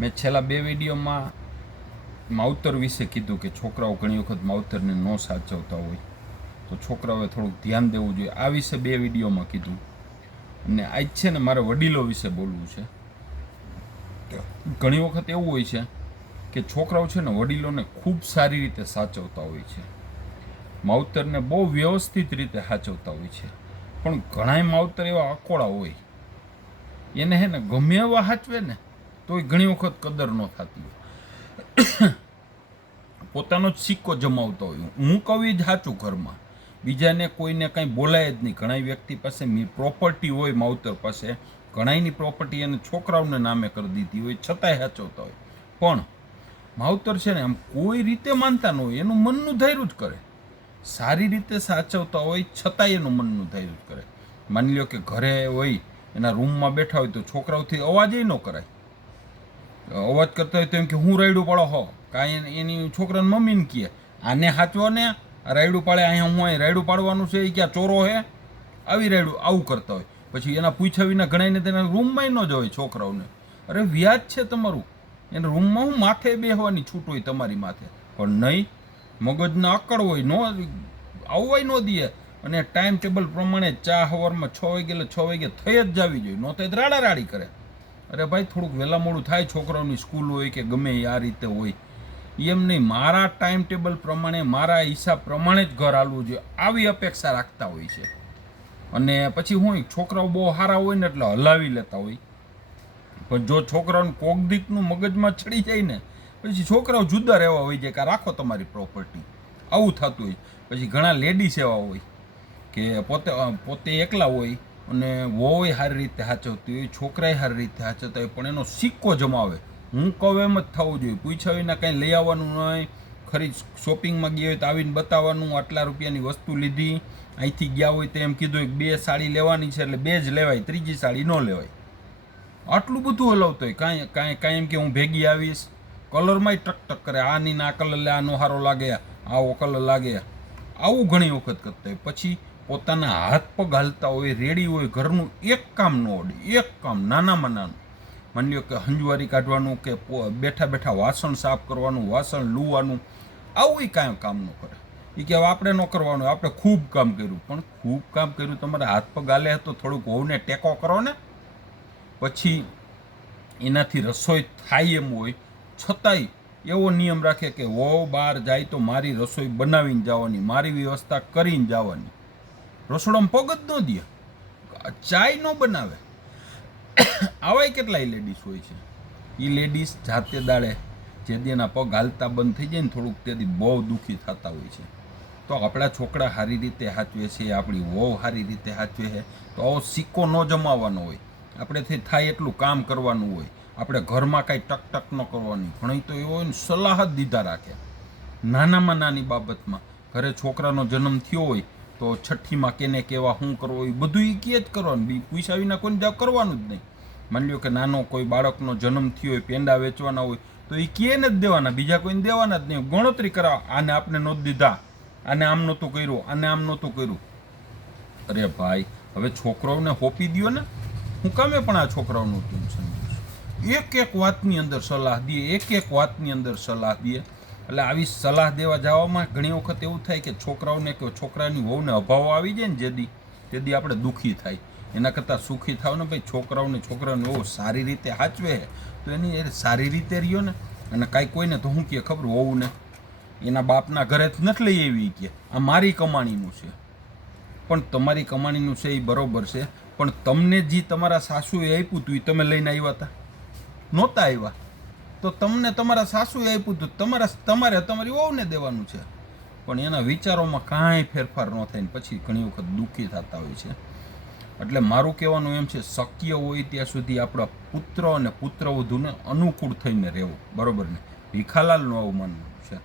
મેં છેલ્લા 2 વિડીયોમાં માવતર વિશે કીધું કે છોકરાઓ ઘણી વખત માવતરને ન સાચવતા હોય તો છોકરાઓએ થોડુંક ધ્યાન દેવું જોઈએ. આ વિશે 2 વિડીયોમાં કીધું. અને આજ છે ને મારે વડીલો વિશે બોલવું છે. ઘણી વખત એવું હોય છે કે છોકરાઓ છે ને વડીલોને ખૂબ સારી રીતે સાચવતા હોય છે, માવતરને બહુ વ્યવસ્થિત રીતે સાચવતા હોય છે. પણ ઘણાય માવતર એવા અકોળા હોય, એને હે ને ગમે એવા સાચવે ને તોય ઘણી વખત કદર ન થતી હોય, પોતાનો જ સિક્કો જમાવતો હોય. હું કહું જ સાચું ઘરમાં, બીજાને કોઈને કાંઈ બોલાય જ નહીં. ઘણા વ્યક્તિ પાસે પ્રોપર્ટી હોય, માવતર પાસે ઘણાની પ્રોપર્ટી એને છોકરાઓને નામે કરી દીધી હોય, છતાંય સાચવતા હોય. પણ માવતર છે ને આમ કોઈ રીતે માનતા ન હોય, એનું મનનું ધાર્યું જ કરે. સારી રીતે સાચવતા હોય છતાંય એનું મનનું ધાર્યું જ કરે. માની લો કે ઘરે હોય, એના રૂમમાં બેઠા હોય તો છોકરાઓથી અવાજ ન કરાય. અવાજ કરતા હોય તો એમ કે હું રાયડું પાડો હો, કાંઈ એની છોકરાને મમ્મીને કહે આને સાચવો ને, રાયડું પાડે, અહીંયા હું અહીં રાયડું પાડવાનું છે, એ ક્યાં ચોરો હે, આવી રાયડું આવું કરતા હોય. પછી એના પૂછ્યા વિના ઘણાઈને તેના રૂમમાં ન જવાય છોકરાઓને. અરે વ્યાજ છે તમારું, એના રૂમમાં હું માથે બેસવાની છૂટ હોય તમારી માથે, પણ નહીં, મગજના અકળ હોય, નો આવવાય ન દે. અને ટાઈમ ટેબલ પ્રમાણે ચા સવારમાં 6 વાગે એટલે 6 વાગે થઈ જ જવી જોઈએ, નો તો રાડા રાડી કરે. અરે ભાઈ થોડુંક વહેલા મોડું થાય, છોકરાઓની સ્કૂલ હોય કે ગમે આ રીતે હોય, એમ નહીં, મારા ટાઈમ ટેબલ પ્રમાણે મારા હિસાબ પ્રમાણે જ ઘર હાલવું જોઈએ, આવી અપેક્ષા રાખતા હોય છે. અને પછી હું છોકરાઓ બહુ સારા હોય ને એટલે હલાવી લેતા હોય. પણ જો છોકરાઓને કોકદીકનું મગજમાં ચડી જાય ને પછી છોકરાઓ જુદા રહેવા હોય છે કે રાખો તમારી પ્રોપર્ટી, આવું થતું હોય. પછી ઘણા લેડીઝ એવા હોય કે પોતે એકલા હોય અને વહુય સારી રીતે સાચવતી હોય, છોકરાએ સારી રીતે સાચવતા હોય, પણ એનો સિક્કો જમાવે. હું કહું એમ જ થવું જોઈએ, પૂછ્યા વિના કાંઈ લઈ આવવાનું નહીં. ખરી શોપિંગમાં ગયા હોય તો આવીને બતાવવાનું, આટલા રૂપિયાની વસ્તુ લીધી, અહીંથી ગયા હોય તો એમ કીધું કે 2 સાડી લેવાની છે એટલે 2 જ લેવાય, ત્રીજી સાડી ન લેવાય. આટલું બધું હલાવતો હોય, કાંઈ એમ કે હું ભેગી આવીશ, કલરમાંય ટક કરે, આની ના કલર લે, આનો સારો લાગે, આવો કલર લાગે, આવું ઘણી વખત કરતા હોય. પછી પોતાના હાથ પગ હાલતા હોય, રેડી હોય, ઘરનું એક કામ ન ઓડે, એક કામ નાનામાં નાનું. માની લો કે હંજવારી કાઢવાનું કે બેઠા બેઠા વાસણ સાફ કરવાનું, વાસણ લૂવાનું, આવું કાંઈ કામ ન કરે. એ કે આપણે ન કરવાનું, આપણે ખૂબ કામ કર્યું. પણ ખૂબ કામ કર્યું, તમારા હાથ પગ હાલે તો થોડુંક વહુને ટેકો કરો ને. પછી એનાથી રસોઈ થાય એમ હોય છતાંય એવો નિયમ રાખે કે વહુ બહાર જાય તો મારી રસોઈ બનાવીને જવાની, મારી વ્યવસ્થા કરીને જવાની. રસોડામાં પગ જ ન દે, ચાય ન બનાવે. આવાય કેટલાય લેડીઝ હોય છે. એ લેડીઝ જાતે દાડે જેથી એના પગ હાલતા બંધ થઈ જાય ને થોડુંક, તેથી બહુ દુઃખી થતા હોય છે. તો આપણા છોકરા સારી રીતે સાચવે છે, આપણી વહુ સારી રીતે સાચવે છે, તો આવો સિક્કો ન જમાવવાનો હોય. આપણેથી થાય એટલું કામ કરવાનું હોય, આપણે ઘરમાં કાંઈ ટક ન કરવાની. ઘણી તો એવો હોય ને સલાહ જ દીધા રાખે નાનામાં નાની બાબતમાં. ઘરે છોકરાનો જન્મ થયો હોય તો છઠ્ઠીમાં કેને કેવા શું કરવો, એ બધું એ કહે જ કરવાનું, પૂછ્યા વિના કોઈને કરવાનું જ નહીં. માની લો કે નાનો કોઈ બાળકનો જન્મ થયો હોય, પેંડા વેચવાના હોય તો એ કહે ને જ દેવાના, બીજા કોઈને દેવાના જ નહીં. ગણતરી કરાવ, આને આપણે નહોતું દીધા, આને આમ નહોતું કર્યું, આને આમ નહોતું કર્યું. અરે ભાઈ હવે છોકરાઓને હોપી દો ને, હું કામે પણ આ છોકરાઓનું ટેન્શન દઈશ. એક વાતની અંદર સલાહ દે, એક વાતની અંદર સલાહ દે. એટલે આવી સલાહ દેવા જવામાં ઘણી વખત એવું થાય કે છોકરાઓને કે છોકરાની વહુને અભાવ આવી જાય ને જેદી આપણે દુઃખી થાય. એના કરતાં સુખી થાવ ને ભાઈ, છોકરાઓને વહુ સારી રીતે સાચવે તો એની સારી રીતે રહ્યો ને. અને કાંઈ કોઈને તો શું કહે ખબર, વહુને એના બાપના ઘરે જ નથી લઈ એવી કે આ મારી કમાણીનું છે. પણ તમારી કમાણીનું છે એ બરોબર છે, પણ તમને જે તમારા સાસુએ આપ્યું હતું એ તમે લઈને આવ્યા હતા? નહોતા આવ્યા. તો તમને તમારા સાસુએ આપ્યું હતું, તમારે તમારી વહુને દેવાનું છે. પણ એના વિચારોમાં કાંઈ ફેરફાર ન થાય ને પછી ઘણી વખત દુઃખી થતા હોય છે. એટલે મારું કહેવાનું એમ છે, શક્ય હોય ત્યાં સુધી આપણા પુત્ર અને પુત્રવધૂને અનુકૂળ થઈને રહેવું, બરોબર ને? ભીખાલાલનું આવું માનવું છે.